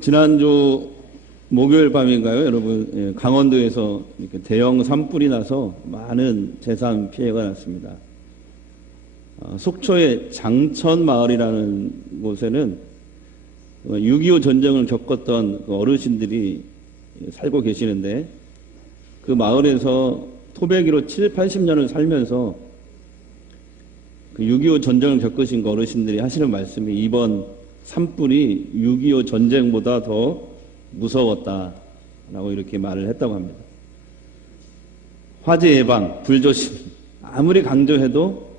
지난주 목요일 밤인가요, 여러분? 강원도에서 이렇게 대형 산불이 나서 많은 재산 피해가 났습니다. 속초의 장천마을이라는 곳에는 6.25 전쟁을 겪었던 어르신들이 살고 계시는데, 그 마을에서 토백이로 80년을 살면서 그 6.25 전쟁을 겪으신 그 어르신들이 하시는 말씀이, 이번 산불이 6.25 전쟁보다 더 무서웠다라고 이렇게 말을 했다고 합니다. 화재 예방, 불조심, 아무리 강조해도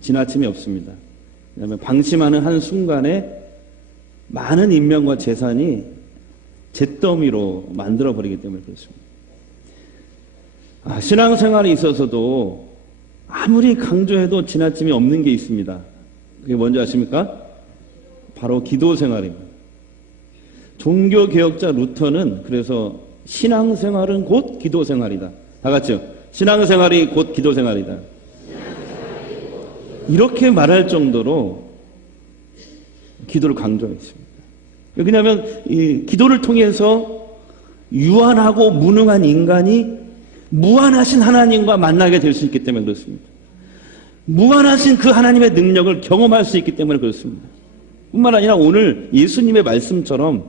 지나침이 없습니다. 왜냐하면 방심하는 한순간에 많은 인명과 재산이 잿더미로 만들어버리기 때문에 그렇습니다. 신앙생활에 있어서도 아무리 강조해도 지나침이 없는 게 있습니다. 그게 뭔지 아십니까? 바로 기도생활입니다. 종교개혁자 루터는 그래서 신앙생활은 곧 기도생활이다. 다 같이요. 신앙생활이 곧 기도생활이다. 이렇게 말할 정도로 기도를 강조했습니다. 왜냐하면 이 기도를 통해서 유한하고 무능한 인간이 무한하신 하나님과 만나게 될 수 있기 때문에 그렇습니다. 무한하신 그 하나님의 능력을 경험할 수 있기 때문에 그렇습니다. 뿐만 아니라 오늘 예수님의 말씀처럼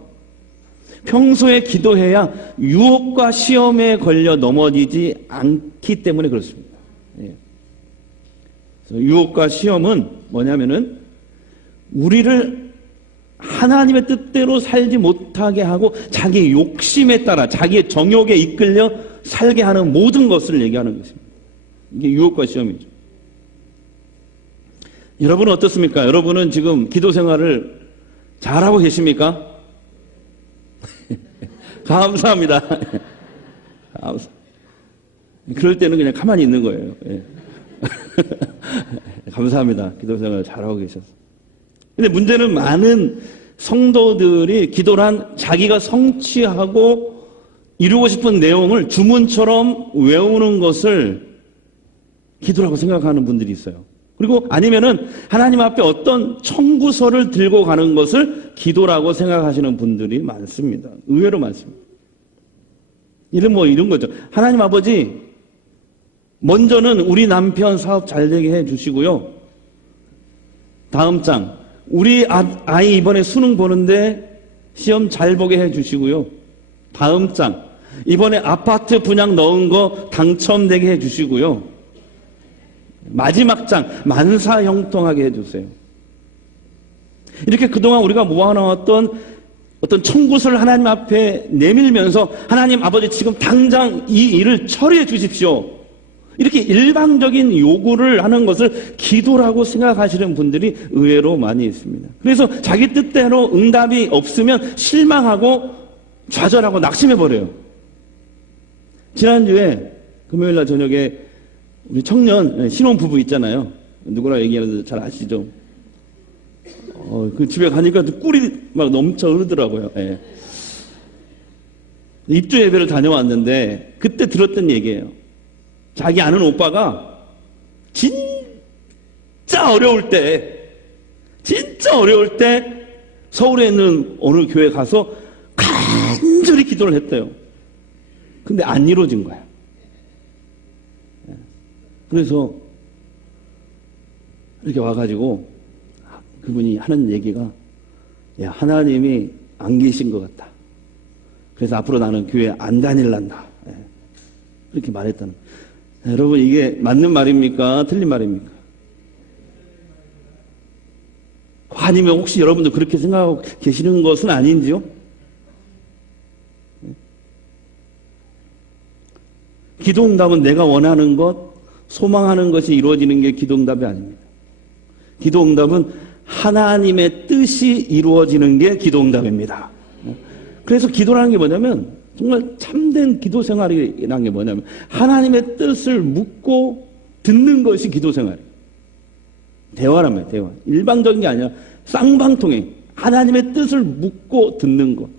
평소에 기도해야 유혹과 시험에 걸려 넘어지지 않기 때문에 그렇습니다. 유혹과 시험은 뭐냐면은 우리를 하나님의 뜻대로 살지 못하게 하고 자기의 욕심에 따라 자기의 정욕에 이끌려 살게 하는 모든 것을 얘기하는 것입니다. 이게 유혹과 시험이죠. 여러분은 어떻습니까? 여러분은 지금 기도 생활을 잘하고 계십니까? 감사합니다. 그럴 때는 그냥 가만히 있는 거예요. 감사합니다. 기도 생활을 잘하고 계셔서. 근데 문제는 많은 성도들이 기도란 자기가 성취하고 이루고 싶은 내용을 주문처럼 외우는 것을 기도라고 생각하는 분들이 있어요. 그리고 아니면은 하나님 앞에 어떤 청구서를 들고 가는 것을 기도라고 생각하시는 분들이 많습니다. 의외로 많습니다. 이런 거죠. 하나님 아버지, 먼저는 우리 남편 사업 잘 되게 해 주시고요. 다음 장, 우리 아이 이번에 수능 보는데 시험 잘 보게 해 주시고요. 다음 장, 이번에 아파트 분양 넣은 거 당첨되게 해 주시고요. 마지막 장, 만사형통하게 해주세요. 이렇게 그동안 우리가 모아놓았던 어떤 청구서를 하나님 앞에 내밀면서 하나님 아버지 지금 당장 이 일을 처리해 주십시오. 이렇게 일방적인 요구를 하는 것을 기도라고 생각하시는 분들이 의외로 많이 있습니다. 그래서 자기 뜻대로 응답이 없으면 실망하고 좌절하고 낙심해버려요. 지난주에 금요일날 저녁에 우리 청년 신혼부부 있잖아요. 누구라 얘기하는지 잘 아시죠? 그 집에 가니까 꿀이 막 넘쳐 흐르더라고요. 예. 입주 예배를 다녀왔는데 그때 들었던 얘기예요. 자기 아는 오빠가 진짜 어려울 때 서울에 있는 어느 교회 가서 간절히 기도를 했대요. 근데 안 이루어진 거야. 그래서 이렇게 와가지고 그분이 하는 얘기가, 야, 하나님이 안 계신 것 같다. 그래서 앞으로 나는 교회 안 다닐란다. 이렇게 말했다는 거예요. 여러분, 이게 맞는 말입니까? 틀린 말입니까? 아니면 혹시 여러분도 그렇게 생각하고 계시는 것은 아닌지요? 기도응답은 내가 원하는 것, 소망하는 것이 이루어지는 게 기도응답이 아닙니다. 기도응답은 하나님의 뜻이 이루어지는 게 기도응답입니다. 그래서 기도라는 게 뭐냐면, 정말 참된 기도 생활이라는 게 뭐냐면 하나님의 뜻을 묻고 듣는 것이 기도 생활이에요. 대화라면 대화. 일방적인 게 아니라 쌍방통행. 하나님의 뜻을 묻고 듣는 것.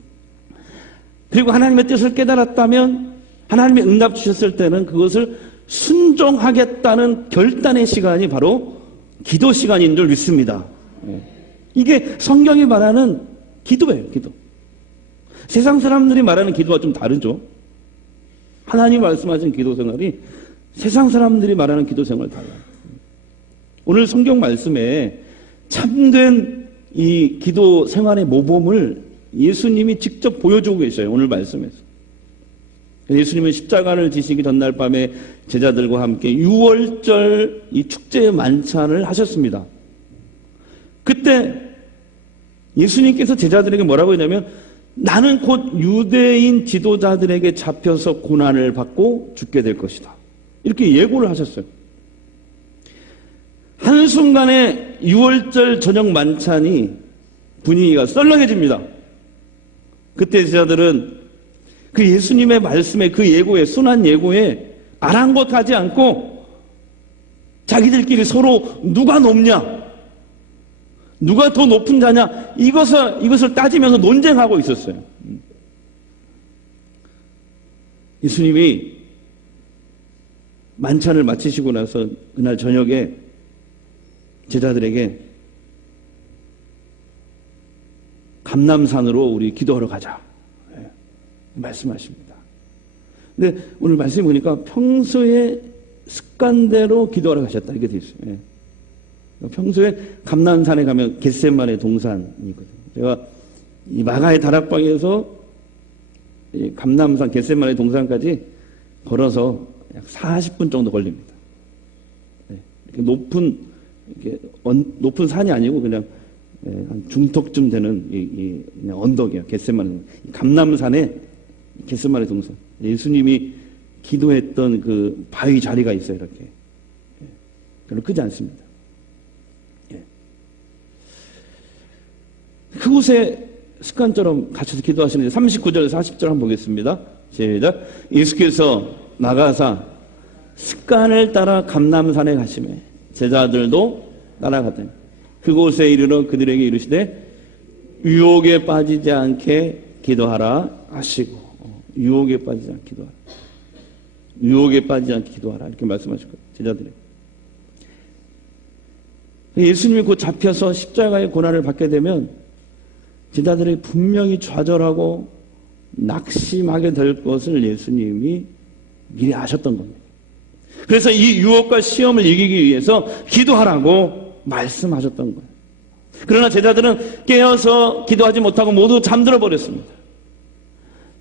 그리고 하나님의 뜻을 깨달았다면 하나님의 응답 주셨을 때는 그것을 순종하겠다는 결단의 시간이 바로 기도 시간인 줄 믿습니다. 이게 성경이 말하는 기도예요. 기도. 세상 사람들이 말하는 기도와 좀 다르죠. 하나님 말씀하신 기도 생활이 세상 사람들이 말하는 기도 생활 달라요. 오늘 성경 말씀에 참된 이 기도 생활의 모범을 예수님이 직접 보여주고 계셔요. 오늘 말씀에서. 예수님은 십자가를 지시기 전날 밤에 제자들과 함께 유월절 이 축제의 만찬을 하셨습니다. 그때 예수님께서 제자들에게 뭐라고 했냐면 나는 곧 유대인 지도자들에게 잡혀서 고난을 받고 죽게 될 것이다. 이렇게 예고를 하셨어요. 한순간에 유월절 저녁 만찬이 분위기가 썰렁해집니다. 그때 제자들은 그 예수님의 말씀에 그 예고에 순한 예고에 아랑곳하지 않고 자기들끼리 서로 누가 높냐 누가 더 높은 자냐 이것을 따지면서 논쟁하고 있었어요. 예수님이 만찬을 마치시고 나서 그날 저녁에 제자들에게 감람산으로 우리 기도하러 가자 말씀하십니다. 근데 오늘 말씀 보니까 평소에 습관대로 기도하러 가셨다 이렇게 되어 있어요. 평소에 감람산에 가면 겟세마네 동산이 있거든요. 제가 이 마가의 다락방에서 이 감람산 겟세마네 동산까지 걸어서 약 40분 정도 걸립니다. 이렇게 높은 산이 아니고 그냥 한 중턱쯤 되는 그냥 언덕이에요. 겟세마네 감람산에 겟세마네 동산. 예수님이 기도했던 그 바위 자리가 있어요. 이렇게 별로 크지 않습니다. 그곳에 습관처럼 갇혀서 기도하시는데 39절 40절 한번 보겠습니다. 시작. 예수께서 나가사 습관을 따라 감람산에 가시매 제자들도 따라가더니 그곳에 이르러 그들에게 이르시되 유혹에 빠지지 않게 기도하라 하시고 유혹에 빠지지 않게 기도하라. 유혹에 빠지지 않게 기도하라 이렇게 말씀하실 거예요. 제자들에게. 예수님이 곧 잡혀서 십자가의 고난을 받게 되면 제자들이 분명히 좌절하고 낙심하게 될 것을 예수님이 미리 아셨던 겁니다. 그래서 이 유혹과 시험을 이기기 위해서 기도하라고 말씀하셨던 거예요. 그러나 제자들은 깨어서 기도하지 못하고 모두 잠들어 버렸습니다.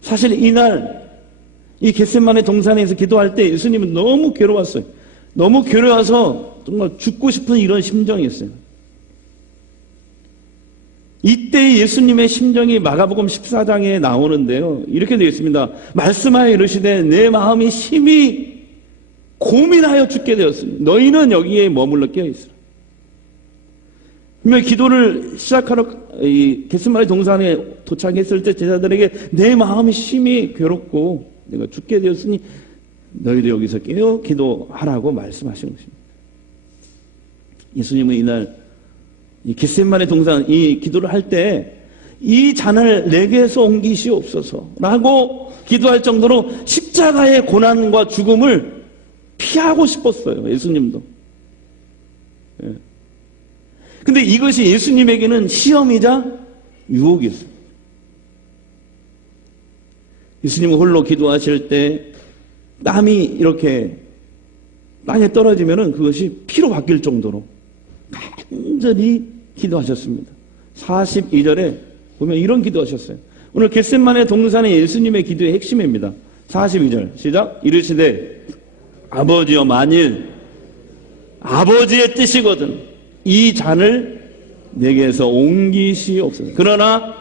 사실 이날 이 겟세마네 동산에서 기도할 때 예수님은 너무 괴로웠어요. 너무 괴로워서 정말 죽고 싶은 이런 심정이었어요. 이때 예수님의 심정이 마가복음 14장에 나오는데요. 이렇게 되어 있습니다. 말씀하여 이르시되 내 마음이 심히 고민하여 죽게 되었으니 너희는 여기에 머물러 깨어있으라. 기도를 시작하러 이 겟세마네 동산에 도착했을 때 제자들에게 내 마음이 심히 괴롭고 내가 죽게 되었으니 너희도 여기서 깨어 기도하라고 말씀하신 것입니다. 예수님은 이날 이 겟세마네 동산 이 기도를 할 때 이 잔을 내게서 옮기시옵소서라고 기도할 정도로 십자가의 고난과 죽음을 피하고 싶었어요. 예수님도. 근데 이것이 예수님에게는 시험이자 유혹이었어요. 예수님은 홀로 기도하실 때 땀이 이렇게 땅에 떨어지면은 그것이 피로 바뀔 정도로 간절히 기도하셨습니다. 42절에 보면 이런 기도하셨어요. 오늘 겟세마네 동산의 예수님의 기도의 핵심입니다. 42절 시작. 이르시되 아버지여 만일 아버지의 뜻이거든 이 잔을 내게서 옮기시옵소서. 그러나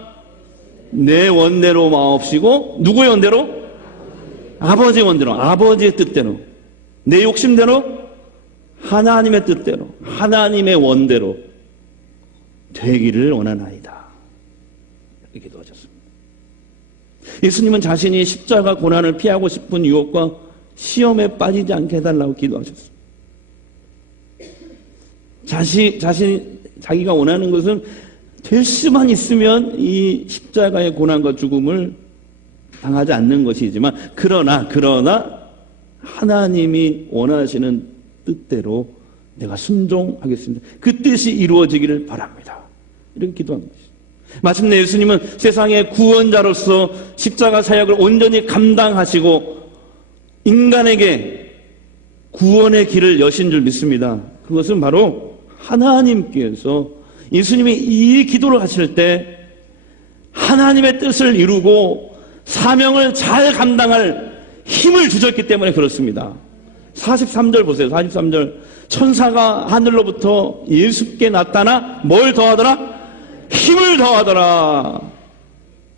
내 원대로 마옵시고 누구의 원대로? 아버지의 원대로, 아버지의 뜻대로, 내 욕심대로, 하나님의 뜻대로, 하나님의 원대로 되기를 원하나이다. 이렇게 기도하셨습니다. 예수님은 자신이 십자가 고난을 피하고 싶은 유혹과 시험에 빠지지 않게 해달라고 기도하셨습니다. 자기가 원하는 것은 될 수만 있으면 이 십자가의 고난과 죽음을 당하지 않는 것이지만 그러나 하나님이 원하시는 뜻대로 내가 순종하겠습니다. 그 뜻이 이루어지기를 바랍니다. 이렇게 기도한 것이죠. 마침내 예수님은 세상의 구원자로서 십자가 사역을 온전히 감당하시고 인간에게 구원의 길을 여신 줄 믿습니다. 그것은 바로 하나님께서 예수님이 이 기도를 하실 때 하나님의 뜻을 이루고 사명을 잘 감당할 힘을 주셨기 때문에 그렇습니다. 43절 보세요. 43절. 천사가 하늘로부터 예수께 나타나 뭘 더하더라? 힘을 더하더라.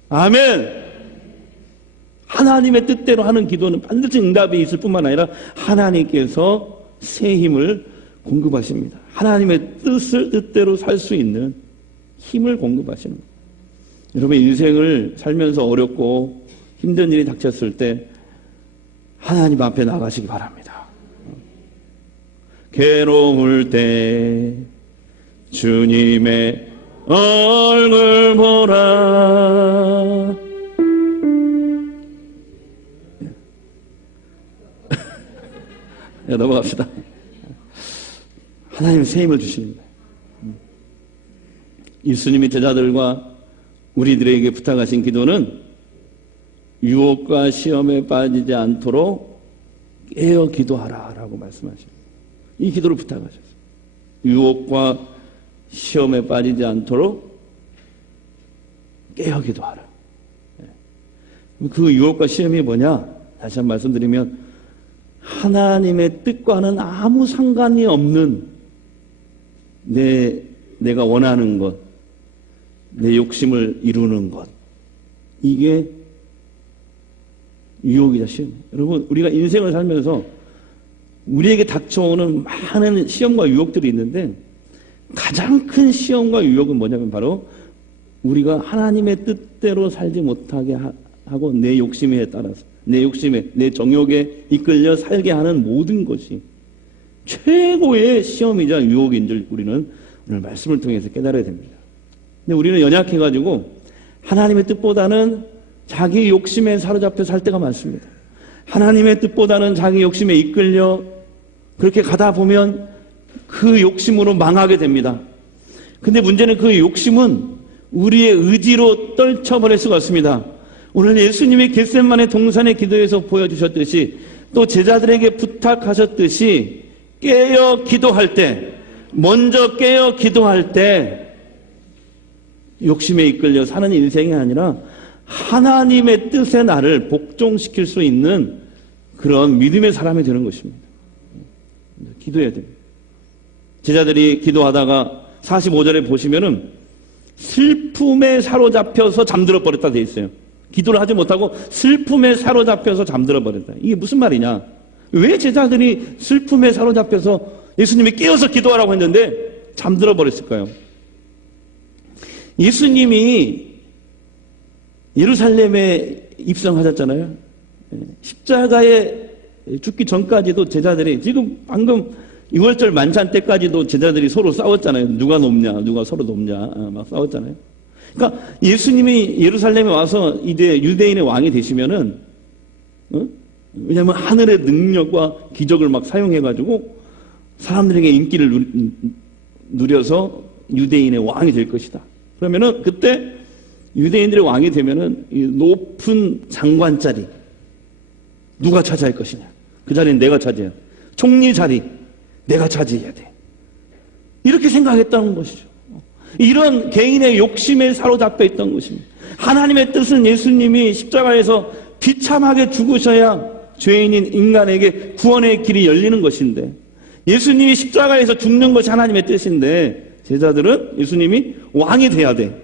아멘. 하나님의 뜻대로 하는 기도는 반드시 응답이 있을 뿐만 아니라 하나님께서 새 힘을 공급하십니다. 하나님의 뜻대로 살 수 있는 힘을 공급하시는 거예요. 여러분 인생을 살면서 어렵고 힘든 일이 닥쳤을 때 하나님 앞에 나가시기 바랍니다. 괴로울 때 주님의 얼굴 보라. 넘어갑시다. 하나님 새 힘을 주시는 거예요. 예수님이 제자들과 우리들에게 부탁하신 기도는 유혹과 시험에 빠지지 않도록 깨어 기도하라 라고 말씀하십니다. 이 기도를 부탁하셨어요. 유혹과 시험에 빠지지 않도록 깨어 기도하라. 그 유혹과 시험이 뭐냐? 다시 한번 말씀드리면 하나님의 뜻과는 아무 상관이 없는 내가 원하는 것, 내 욕심을 이루는 것, 이게 유혹이다, 시험. 여러분, 우리가 인생을 살면서 우리에게 닥쳐오는 많은 시험과 유혹들이 있는데 가장 큰 시험과 유혹은 뭐냐면 바로 우리가 하나님의 뜻대로 살지 못하게 하고 내 욕심에 따라서 내 욕심에, 내 정욕에 이끌려 살게 하는 모든 것이 최고의 시험이자 유혹인 줄 우리는 오늘 말씀을 통해서 깨달아야 됩니다. 근데 우리는 연약해가지고 하나님의 뜻보다는 자기 욕심에 사로잡혀 살 때가 많습니다. 하나님의 뜻보다는 자기 욕심에 이끌려 그렇게 가다 보면 그 욕심으로 망하게 됩니다. 근데 문제는 그 욕심은 우리의 의지로 떨쳐버릴 수가 없습니다. 오늘 예수님이 겟세마네 동산의 기도에서 보여주셨듯이 또 제자들에게 부탁하셨듯이 깨어 기도할 때, 먼저 깨어 기도할 때 욕심에 이끌려 사는 인생이 아니라 하나님의 뜻에 나를 복종시킬 수 있는 그런 믿음의 사람이 되는 것입니다. 기도해야 됩니다. 제자들이 기도하다가 45절에 보시면은 슬픔에 사로잡혀서 잠들어 버렸다 돼 있어요. 기도를 하지 못하고 슬픔에 사로잡혀서 잠들어 버렸다. 이게 무슨 말이냐? 왜 제자들이 슬픔에 사로잡혀서 예수님이 깨어서 기도하라고 했는데 잠들어 버렸을까요? 예수님이 예루살렘에 입성하셨잖아요. 십자가에 죽기 전까지도 제자들이 지금 방금 6월절 만찬 때까지도 제자들이 서로 싸웠잖아요. 누가 높냐, 누가 서로 높냐, 막 싸웠잖아요. 그러니까 예수님이 예루살렘에 와서 이제 유대인의 왕이 되시면은, 왜냐하면 하늘의 능력과 기적을 막 사용해가지고 사람들에게 인기를 누려서 유대인의 왕이 될 것이다. 그러면은 그때 유대인들의 왕이 되면은 이 높은 장관 자리 누가 차지할 것이냐? 그 자리는 내가 차지해야 돼. 총리 자리 내가 차지해야 돼. 이렇게 생각했다는 것이죠. 이런 개인의 욕심에 사로잡혀 있던 것입니다. 하나님의 뜻은 예수님이 십자가에서 비참하게 죽으셔야 죄인인 인간에게 구원의 길이 열리는 것인데 예수님이 십자가에서 죽는 것이 하나님의 뜻인데 제자들은 예수님이 왕이 돼야 돼.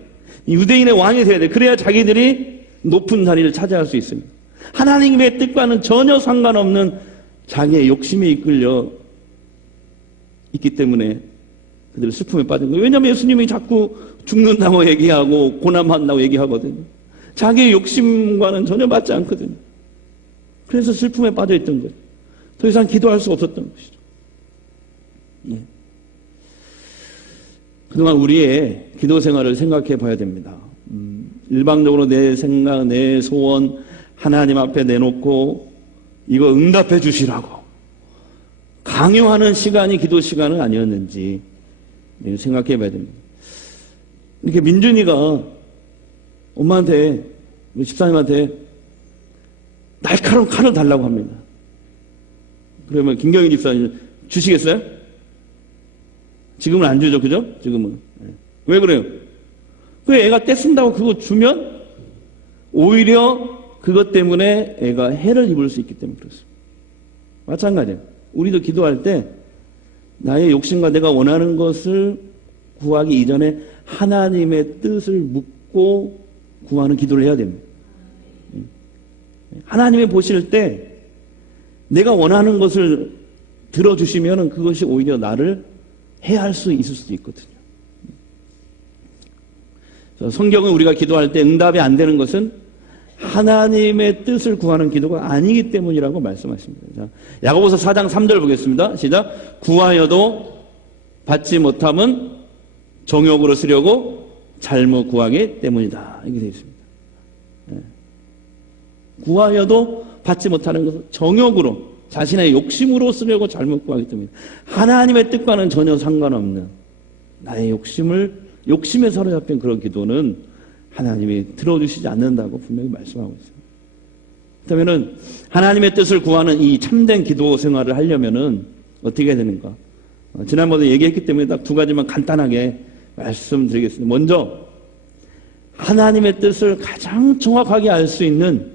유대인의 왕이 돼야 돼. 그래야 자기들이 높은 자리를 차지할 수 있습니다. 하나님의 뜻과는 전혀 상관없는 자기의 욕심에 이끌려 있기 때문에 그들은 슬픔에 빠진 거예요. 왜냐하면 예수님이 자꾸 죽는다고 얘기하고 고난한다고 얘기하거든요. 자기의 욕심과는 전혀 맞지 않거든요. 그래서 슬픔에 빠져있던 거예요. 더 이상 기도할 수 없었던 것이죠. 예. 그동안 우리의 기도 생활을 생각해 봐야 됩니다. 일방적으로 내 생각, 내 소원 하나님 앞에 내놓고 이거 응답해 주시라고 강요하는 시간이 기도 시간은 아니었는지 생각해 봐야 됩니다. 이렇게 민준이가 엄마한테, 우리 집사님한테 날카로운 칼을 달라고 합니다. 그러면 김경희 집사님 주시겠어요? 지금은 안 주죠, 그죠? 지금은. 왜 그래요? 그 애가 떼쓴다고 그거 주면 오히려 그것 때문에 애가 해를 입을 수 있기 때문에 그렇습니다. 마찬가지예요. 우리도 기도할 때 나의 욕심과 내가 원하는 것을 구하기 이전에 하나님의 뜻을 묻고 구하는 기도를 해야 됩니다. 하나님이 보실 때 내가 원하는 것을 들어주시면 그것이 오히려 나를 해할 수 있을 수도 있거든요. 성경은 우리가 기도할 때 응답이 안 되는 것은 하나님의 뜻을 구하는 기도가 아니기 때문이라고 말씀하십니다. 자, 야고보서 4장 3절 보겠습니다. 시작. 구하여도 받지 못함은 정욕으로 쓰려고 잘못 구하기 때문이다. 이렇게 되어 있습니다. 구하여도 받지 못하는 것은 정욕으로, 자신의 욕심으로 쓰려고 잘못 구하기 때문이다. 하나님의 뜻과는 전혀 상관없는 나의 욕심에 사로잡힌 그런 기도는 하나님이 들어주시지 않는다고 분명히 말씀하고 있습니다. 그렇다면 하나님의 뜻을 구하는 이 참된 기도 생활을 하려면 어떻게 해야 되는가? 지난번에 얘기했기 때문에 딱 두 가지만 간단하게 말씀드리겠습니다. 먼저 하나님의 뜻을 가장 정확하게 알 수 있는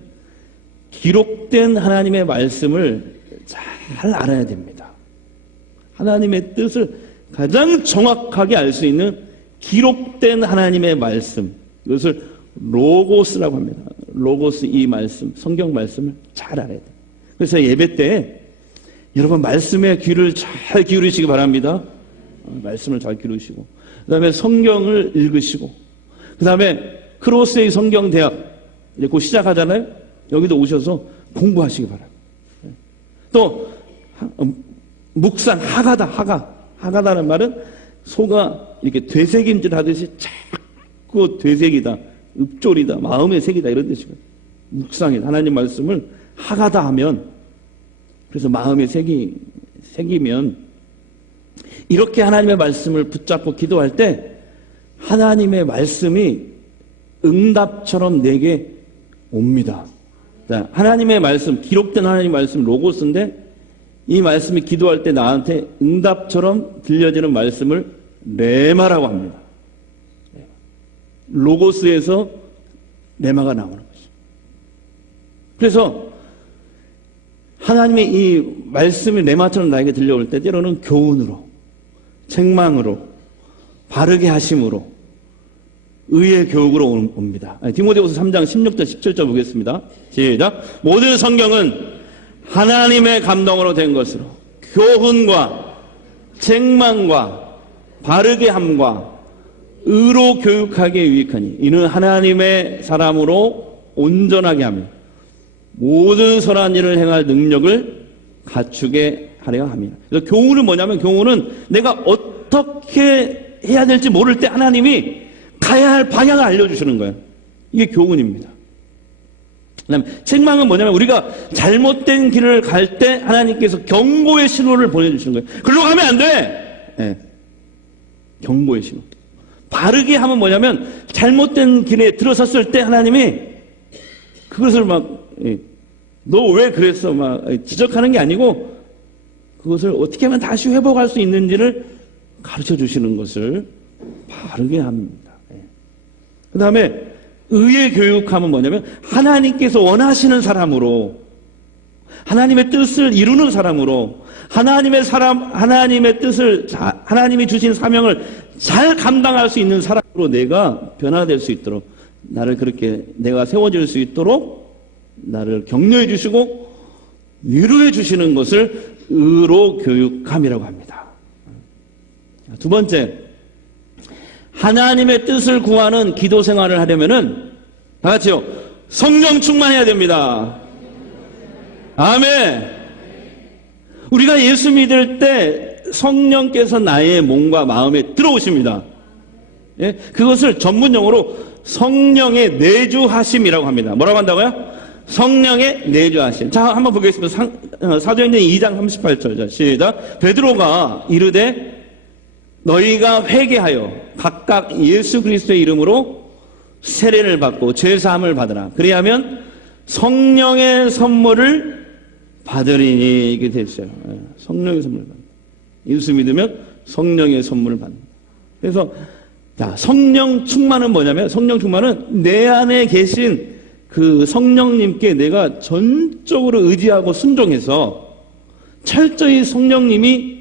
기록된 하나님의 말씀을 잘 알아야 됩니다. 하나님의 뜻을 가장 정확하게 알 수 있는 기록된 하나님의 말씀, 이것을 로고스라고 합니다. 로고스, 이 말씀, 성경 말씀을 잘 알아야 돼요. 그래서 예배 때 여러분 말씀에 귀를 잘 기울이시기 바랍니다. 말씀을 잘 기울이시고, 그 다음에 성경을 읽으시고, 그 다음에 크로스의 성경대학 이제 곧 시작하잖아요. 여기도 오셔서 공부하시기 바랍니다. 또 묵상, 하가다는 말은 소가 이렇게 되새김질 하듯이 자꾸 되새기다, 읍조리다, 마음의 색이다, 이런 뜻이거든요. 묵상이다. 하나님 말씀을 하가다 하면, 그래서 마음의 색이면, 이렇게 하나님의 말씀을 붙잡고 기도할 때 하나님의 말씀이 응답처럼 내게 옵니다. 자, 하나님의 말씀, 기록된 하나님의 말씀 로고스인데, 이 말씀이 기도할 때 나한테 응답처럼 들려지는 말씀을 레마라고 합니다. 로고스에서 레마가 나오는 것이죠. 그래서 하나님의 이 말씀이 레마처럼 나에게 들려올 때 때로는 교훈으로, 책망으로, 바르게 하심으로, 의의 교육으로 옵니다. 디모데후서 3장 16절 17절 보겠습니다. 시작. 모든 성경은 하나님의 감동으로 된 것으로 교훈과 책망과 바르게 함과 의로 교육하기에 유익하니 이는 하나님의 사람으로 온전하게 하며 모든 선한 일을 행할 능력을 갖추게 하려 합니다. 그래서 교훈은 뭐냐면, 교훈은 내가 어떻게 해야 될지 모를 때 하나님이 가야 할 방향을 알려주시는 거예요. 이게 교훈입니다. 그다음에 책망은 뭐냐면, 우리가 잘못된 길을 갈 때 하나님께서 경고의 신호를 보내주시는 거예요. 글로 가면 안 돼! 네. 경고의 신호. 바르게 하면 뭐냐면, 잘못된 길에 들어섰을 때 하나님이 그것을 막, 너 왜 그랬어? 막 지적하는 게 아니고, 그것을 어떻게 하면 다시 회복할 수 있는지를 가르쳐 주시는 것을 바르게 합니다. 그 다음에 의의 교육하면 뭐냐면, 하나님께서 원하시는 사람으로, 하나님의 뜻을 이루는 사람으로, 하나님의 뜻을, 하나님이 주신 사명을 잘 감당할 수 있는 사람으로 내가 변화될 수 있도록, 나를 그렇게 내가 세워질 수 있도록 나를 격려해 주시고 위로해 주시는 것을 의로 교육함이라고 합니다. 두 번째, 하나님의 뜻을 구하는 기도 생활을 하려면은 다 같이요, 성령 충만해야 됩니다. 아멘. 우리가 예수 믿을 때 성령께서 나의 몸과 마음에 들어오십니다. 예? 그것을 전문용어로 성령의 내주하심이라고 합니다. 뭐라고 한다고요? 성령의 내주하심. 자, 한번 보겠습니다. 사도행전 2장 38절. 자, 시작. 베드로가 이르되 너희가 회개하여 각각 예수 그리스도의 이름으로 세례를 받고 죄사함을 받으라. 그리하면 성령의 선물을 받으리니. 이게 됐어요. 성령의 선물을 받는. 예수 믿으면 성령의 선물을 받는. 그래서 자, 성령 충만은 뭐냐면, 성령 충만은 내 안에 계신 그 성령님께 내가 전적으로 의지하고 순종해서 철저히 성령님이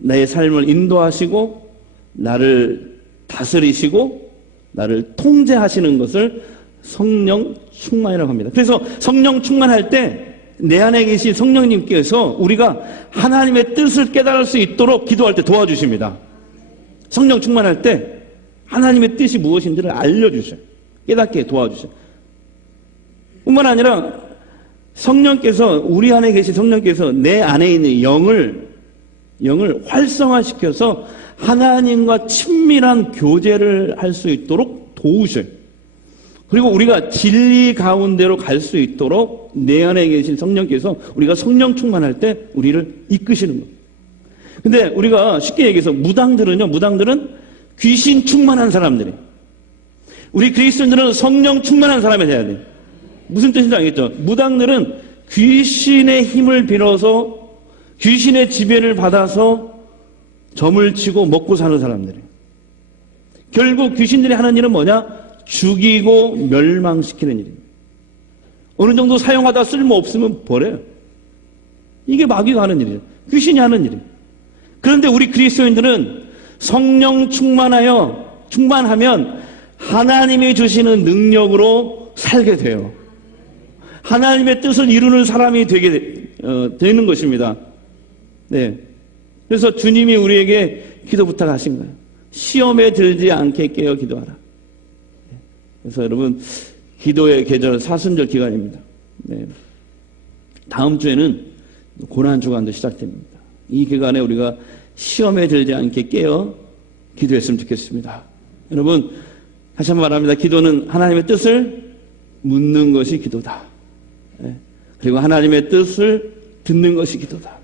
내 삶을 인도하시고 나를 다스리시고 나를 통제하시는 것을 성령 충만이라고 합니다. 그래서 성령 충만할 때 내 안에 계신 성령님께서 우리가 하나님의 뜻을 깨달을 수 있도록 기도할 때 도와주십니다. 성령 충만할 때 하나님의 뜻이 무엇인지를 알려주셔요. 깨닫게 도와주셔요. 뿐만 아니라 성령께서, 우리 안에 계신 성령께서 내 안에 있는 영을 활성화시켜서 하나님과 친밀한 교제를 할 수 있도록 도우셔요. 그리고 우리가 진리 가운데로 갈 수 있도록 내 안에 계신 성령께서 우리가 성령 충만할 때 우리를 이끄시는 거예요. 근데 우리가 쉽게 얘기해서 무당들은 귀신 충만한 사람들이에요. 우리 그리스도인들은 성령 충만한 사람이 돼야 돼요. 무슨 뜻인지 알겠죠? 무당들은 귀신의 힘을 빌어서 귀신의 지배를 받아서 점을 치고 먹고 사는 사람들이에요. 결국 귀신들이 하는 일은 뭐냐? 죽이고 멸망시키는 일입니다. 어느 정도 사용하다 쓸모없으면 버려요. 이게 마귀가 하는 일이에요. 귀신이 하는 일이에요. 그런데 우리 그리스도인들은 성령 충만하면 하나님이 주시는 능력으로 살게 돼요. 하나님의 뜻을 이루는 사람이 되는 것입니다. 네. 그래서 주님이 우리에게 기도 부탁하신 거예요. 시험에 들지 않게 깨어 기도하라. 그래서 여러분, 기도의 계절 사순절 기간입니다. 네. 다음 주에는 고난주간도 시작됩니다. 이 기간에 우리가 시험에 들지 않게 깨어 기도했으면 좋겠습니다. 여러분, 다시 한번 말합니다. 기도는 하나님의 뜻을 묻는 것이 기도다. 네. 그리고 하나님의 뜻을 듣는 것이 기도다.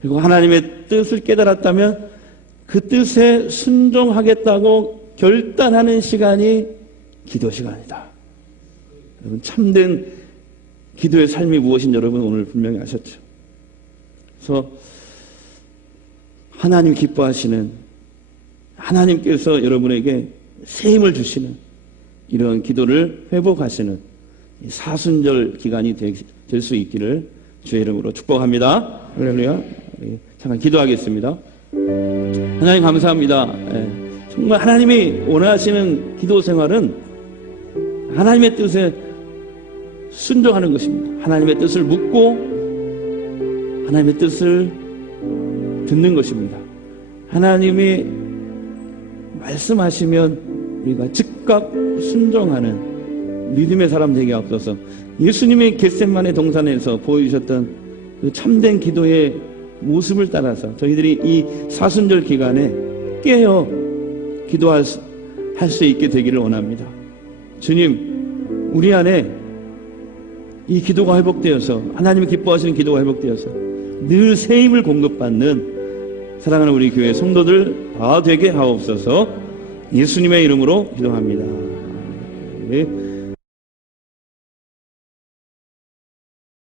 그리고 하나님의 뜻을 깨달았다면 그 뜻에 순종하겠다고 결단하는 시간이 기도 시간이다. 여러분, 참된 기도의 삶이 무엇인지 여러분 오늘 분명히 아셨죠? 그래서 하나님 기뻐하시는, 하나님께서 여러분에게 새 힘을 주시는 이런 기도를 회복하시는 사순절 기간이 될 수 있기를 주의 이름으로 축복합니다. 할렐루야. 잠깐 기도하겠습니다. 하나님 감사합니다. 정말 하나님이 원하시는 기도 생활은 하나님의 뜻에 순종하는 것입니다. 하나님의 뜻을 묻고 하나님의 뜻을 듣는 것입니다. 하나님이 말씀하시면 우리가 즉각 순종하는 믿음의 사람 되게 하옵소서. 예수님이 겟세마네 동산에서 보여주셨던 그 참된 기도의 모습을 따라서 저희들이 이 사순절 기간에 깨어 기도할 수 있게 되기를 원합니다. 주님, 우리 안에 이 기도가 회복되어서, 하나님이 기뻐하시는 기도가 회복되어서 늘 새 힘을 공급받는 사랑하는 우리 교회 성도들 다 되게 하옵소서. 예수님의 이름으로 기도합니다. 네.